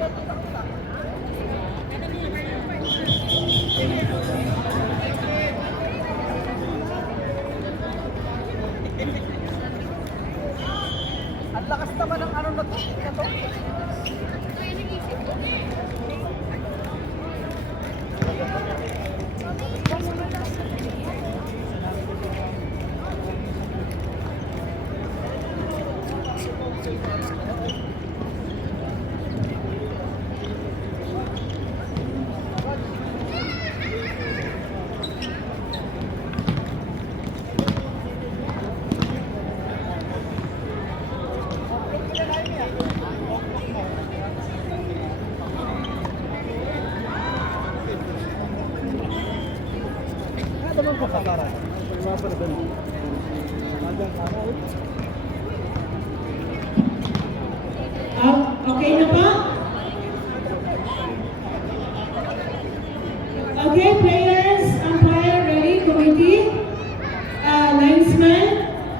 Ang lakas naman ng ano na to. Okay na po? Okay, players, umpire, ready, committee, linesman,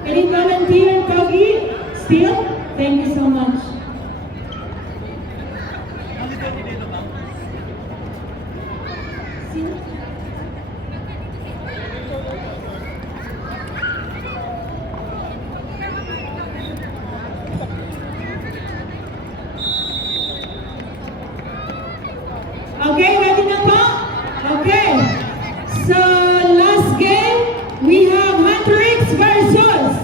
any volunteer, Kogi, still? Thank you so much. Okay, ready na po? Okay. So, last game, we have Huntrix versus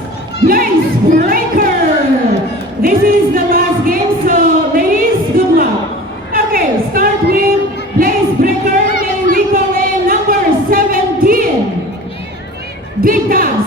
Blaze Breaker. This is the last game, so ladies, good luck. Okay, start with Blaze Breaker, and we call in number 17, Big Tas.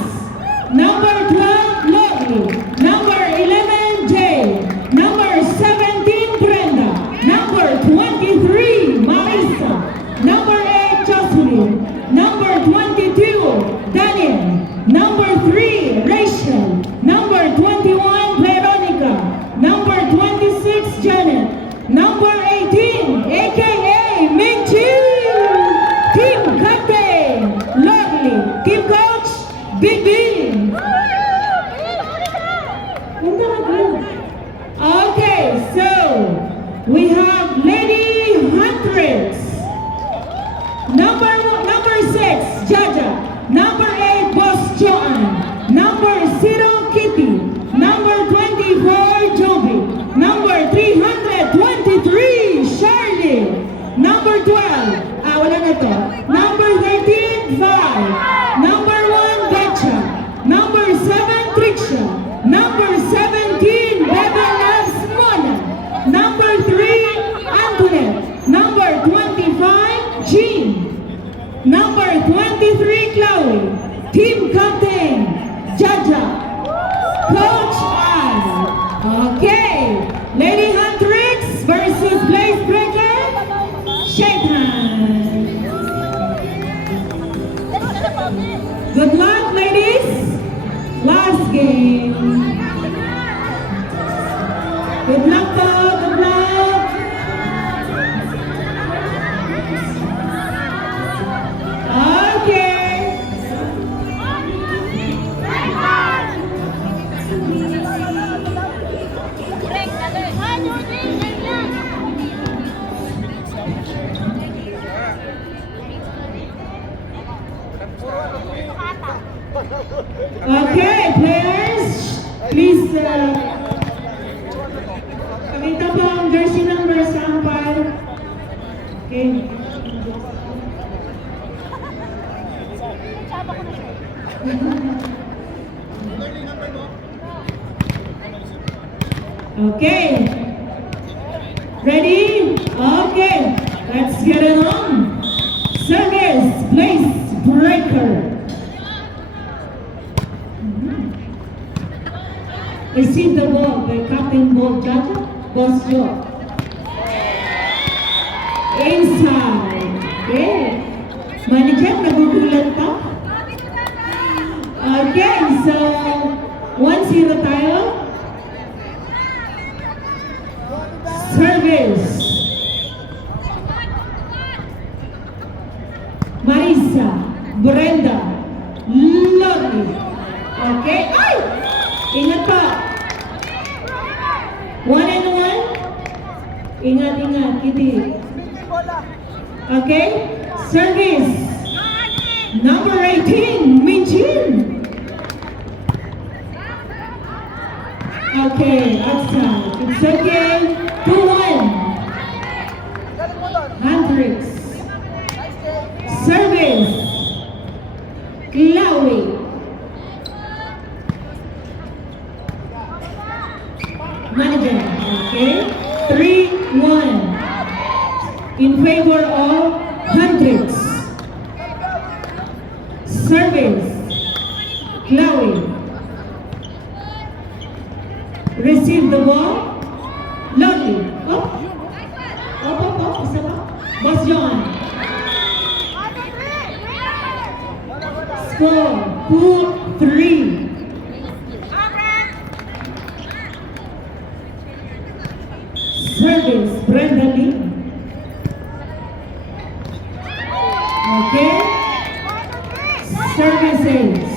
Number 12, Lovely. Number 11, Jay. Number 17, Brenda. Number 23, Marisa. Number 8, Jocelyn. Number 22, Daniel. Number 3, Rachel. Number 21, Veronica. Number 26, Janet. Number 18, aka Minchi. Team Captain, Lovely. Team Coach, Big B. Okay, so we have Lady Huntress. Number 6, Jaja. Number 8, Boss Joan. Number 0, Kitty. Number 24, Joby. Number 323, Charlie. Number 12, wala na to. Number 13, Vi. Number 1, Betcha. Number 7, Tricia. Number 17, Bebe Loves Mona. Number 3, Antoinette. Number 25, Jean. Number 23, Chloe. Team Captain, Jaja. Coach Ann. Okay. Lady Huntrix versus Blaze Breaker. Shake hands. Good luck, ladies. Last game. Good luck po. Good luck. Okay. Okay, players, please, pakita po ang jersey number sa umpire. Okay. Okay. Ready? Okay. Let's get it on. Service, Blaze Breaker. Receive the ball by Captain Bob Jaja, Boss Joe. Inside. Okay. Manager, nagugulat pa? Okay, so 1-0 tayo. Service. Marisa, Brenda, Lovely. Okay. Ay! Ingat pa. 1-1. Ingat, Kitty. Speaking bola. Okay? Service. Number 18, Mijin. Okay, outside. It's okay. 2-1. Galing mo doon. Hendrix. Nice game. Service. Chloe. Manager. Okay. 3-1. In favor of Hendrix. Service. Chloe. Receive the ball. Lovely. Up. Isa pa. Boss John. Score. 2-3. Service. Brenda Lee. Okay. Services.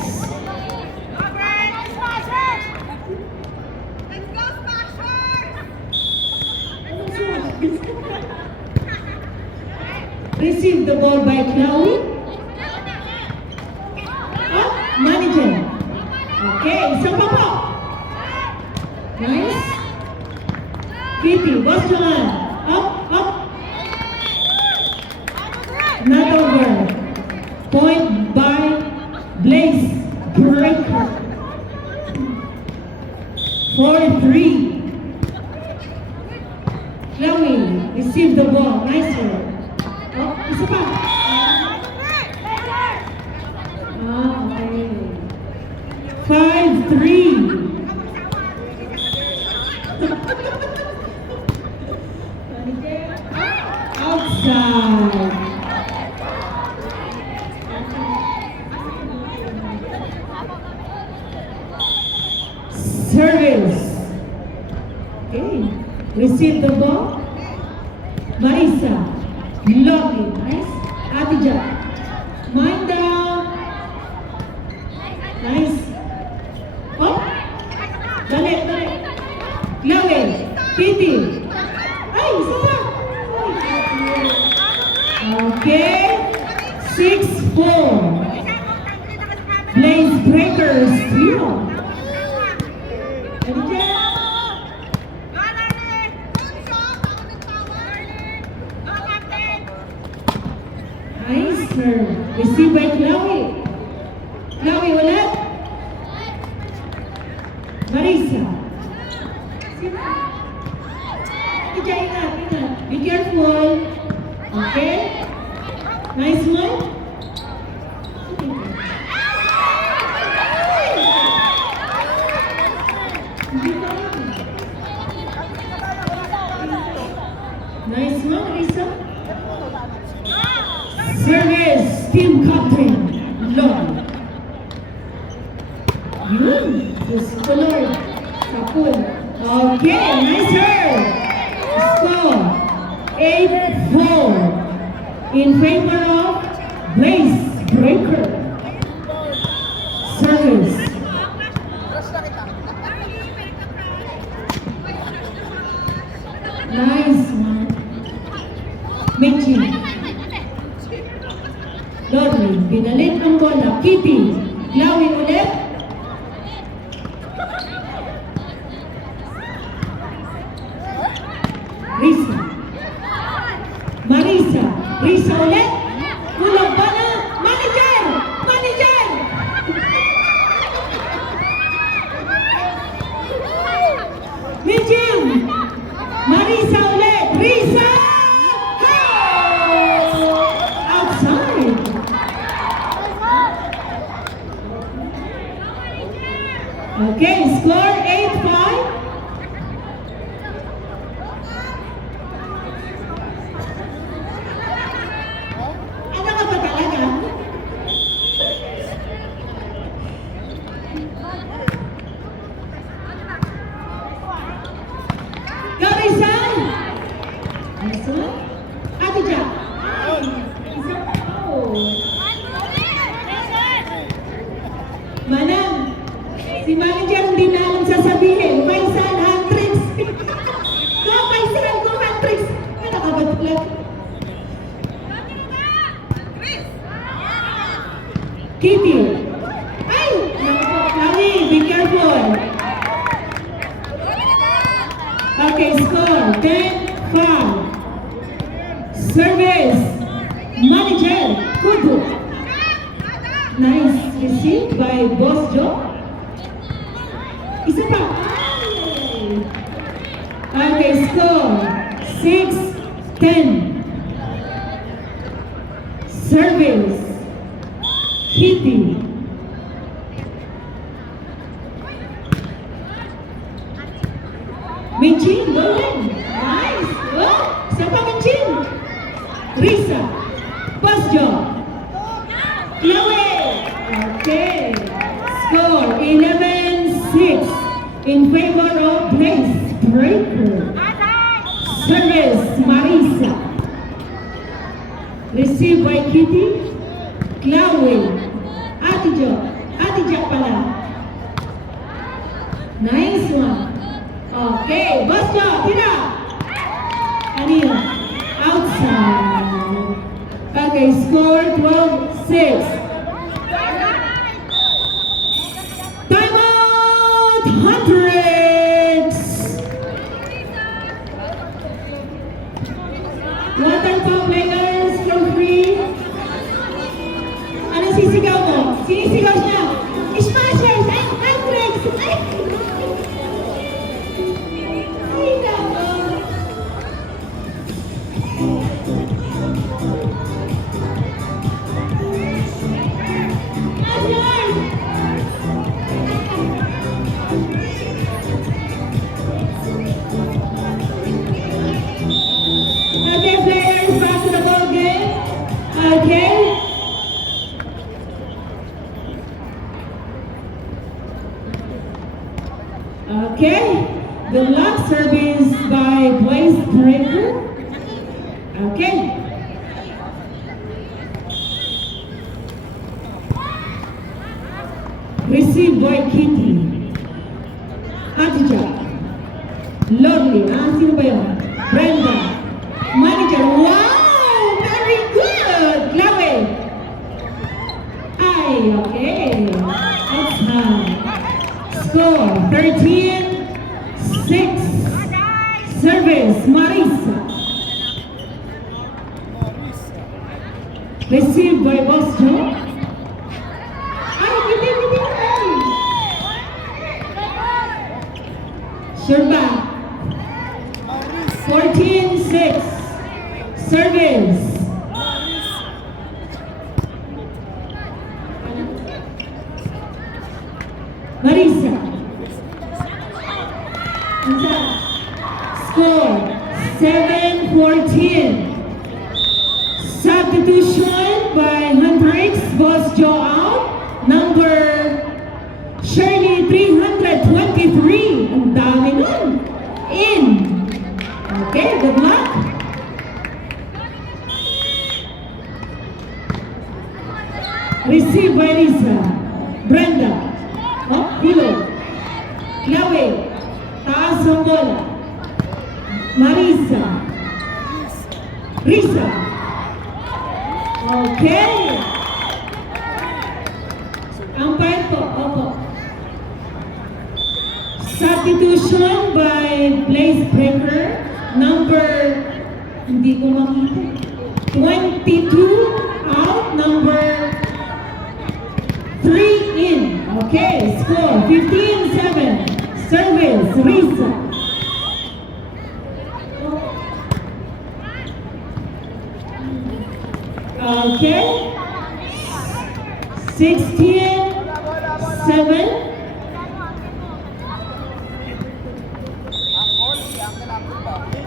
Receive the ball by Chloe. Up, manager. Okay, isa pa po. Nice. Kitty, boss Joanne. Up. Not over. Point by Blaze Breaker. 4-3. Chloe, receive the ball. Nice work. Oh, isa pa. Okay. 5-3. Outside. Service. Okay. Receive the ball. Marisa. Lovely. Nice. Adija. Mind down. Nice. Oh. Dali. Chloe. Kitty. Ay, isa pa. Okay. 6-4. Blaze Breakers. Zero. Adija. Nice serve. Receive by Chloe. Chloe ulit. Marisa. Ingat. Be careful. Okay. Nice one. Nice one, Marisa. Service, team captain, Lord. Yun, gusto ko, Lord. Kapul. Okay, nice serve. Score, 8-4. In favor of Blaze Breaker. Service. Rush na kita. Nice one. Michi. Lovely. Pinalit ang bola. Kitty. Chloe ulit. Risa. Marisa. Risa ulit. Kulang ba na? Manager! Mijim. Marisa ulit. Risa! Outside. Okay, score 8-5. Tricks! Ay, nakabatlag. Kitty. Ay! Nani, be careful. Okay, score. 10-5. Service. Manager. Kudu. Nice. Received by Boss Joe. Isa pa. Okay, score. 6-10. Service. Kitty. Minchin, go in. Nice. Oh, isa pa Minchin. Risa. Pasjo. Chloe. Okay. Score 11-6 in favor of Blaze Breaker. Service Marisa. Received by Kitty. Chloe. Ate Jo pala. Nice one. Okay, Basjo, tira. Ano yun? Outside. Okay, score 12-6. Timeout, Hundreds. Water pump players from free. Ano sisigaw mo? Sinisigaw siya. Smashers! Ay, Hundreds! Ay! Ay, nako. Smashers! Okay, players, back to the ball game. Okay. Okay. The last service by Blaze Breaker. Okay. Received by Kitty. Adija. Lovely. Sino ba yun? Brenda. Manager. Wow! Very good! Chloe. Ay, okay. That's high. Score 13-6. Service Marisa. Received by Boss Joe. Ay, Kitty. Sure ba? 14-6. Service. Marisa. Score 7-14. Substitution by Hendrix. Boss Joe out. Number Shirley 323. Ang dami nun. In. Okay, good luck. Received by Risa. Brenda. Oh, Hilo. Chloe. Taas ang bola. Marisa. Risa. Okay. Umpire po. Opo. Substitution by Blaze Breaker. Number, hindi ko makita. 22 out. Number 3 in. Okay, score 15-7. Service, Risa. Okay. 16-7.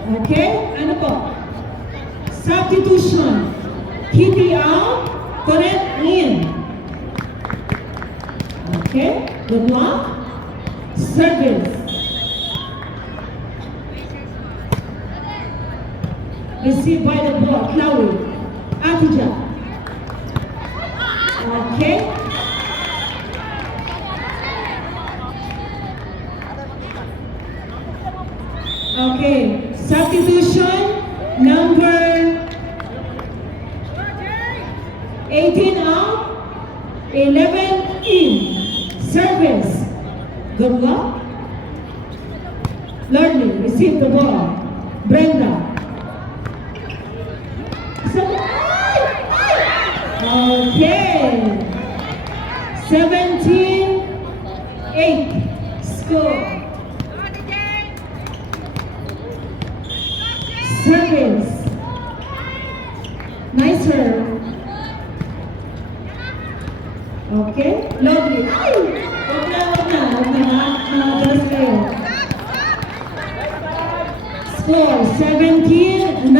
Okay, ano po? Substitution. Kitty out, Correct in. Okay, good luck. Service. Received by the ball, Chloe. Atija. Okay. Okay, substitution. Number 18 out, 11 in. Service. Good luck. Learning. Receive the ball. Brenda. Okay. 17-8. Score. Service. Nice serve. Okay. Lovely. Ay! Huwag na. Makagas kayo. Score. 17-9.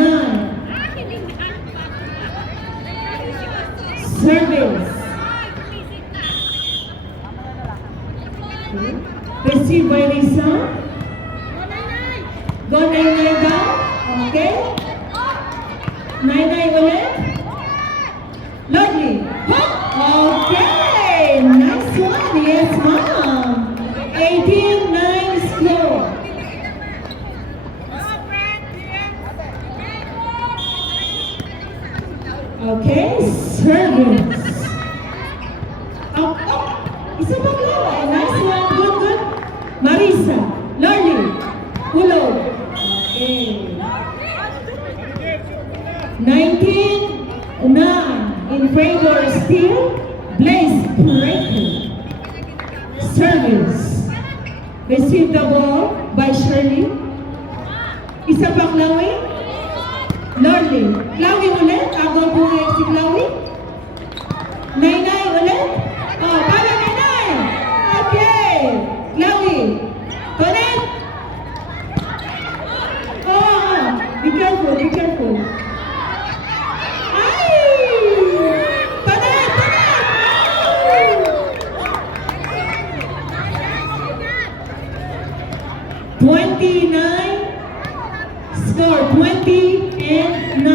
Service. Okay. Received by Lisa. Go Nainay daw. Okay. Nainay ulit. Lovely. Okay. Nice one. Yes, ma'am. 18-9 score. Okay. Service. Up. Isa pa lang. Nice one. Good. Marisa. Lorly. Ulog. Okay. 19-9 in favor still. Blaze Breaker. Service. Receive the ball by Shirley. Isa pa Chloe. Lorly. Chloe ulit. Agaw po ngayon si Chloe. Nainay ulit. Oh, para Nainay. Okay. Chloe. Connect. Oh, be careful. Ay! Connect. 29. Score 20-9.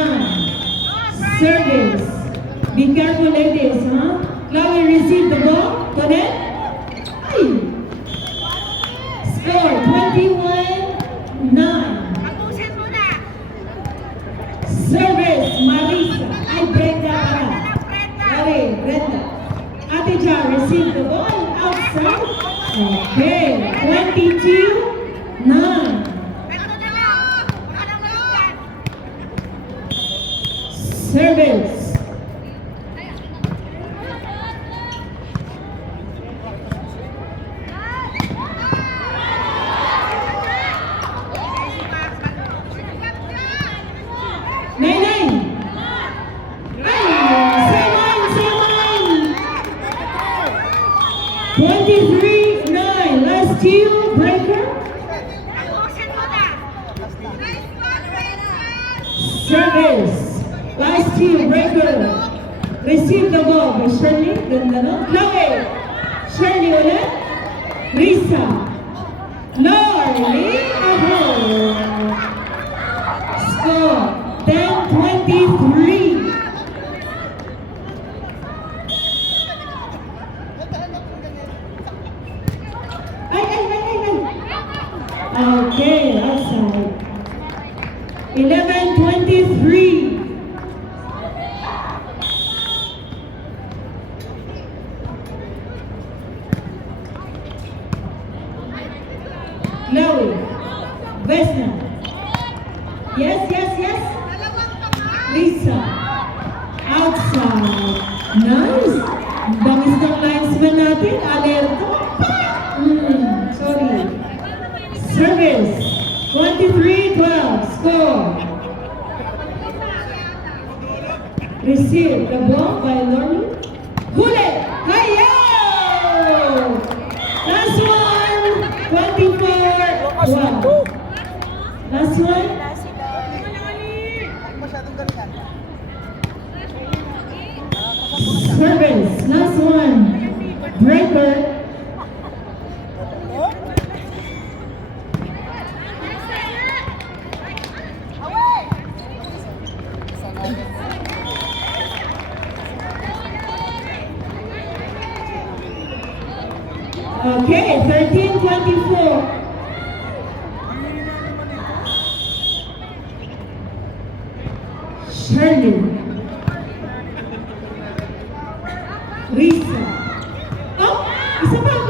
Service. Be careful, ladies, huh? Chloe receive the ball. Connect. Ay! Score 21-9. Service. Marisa. Ay, Brenda pala. Sorry, Brenda. Ate Ja, receive the ball outside. Okay. 22-9. Service. Nainay. Ay, same. 23-9. Last two, Breaker. Service. Last two, Breaker. Receive the ball by Shirley. Ganda no? Chloe. Shirley ulit. Risa. Lorly. Score. 10-23. Ay. Okay, outside. 11-23. Chloe. Vesna. Yes. Lisa. Outside. Nice. Bangis ng linesman natin. Alerto. Sorry. Service. 23-12. Score. Receive the ball by Lorly. Huli. Hayo! Last one. 24-1. Last one. Masyadong galingan. Service. Last one. Breaker. Okay, 13-24. Shirley. Risa. Oh, isa pa.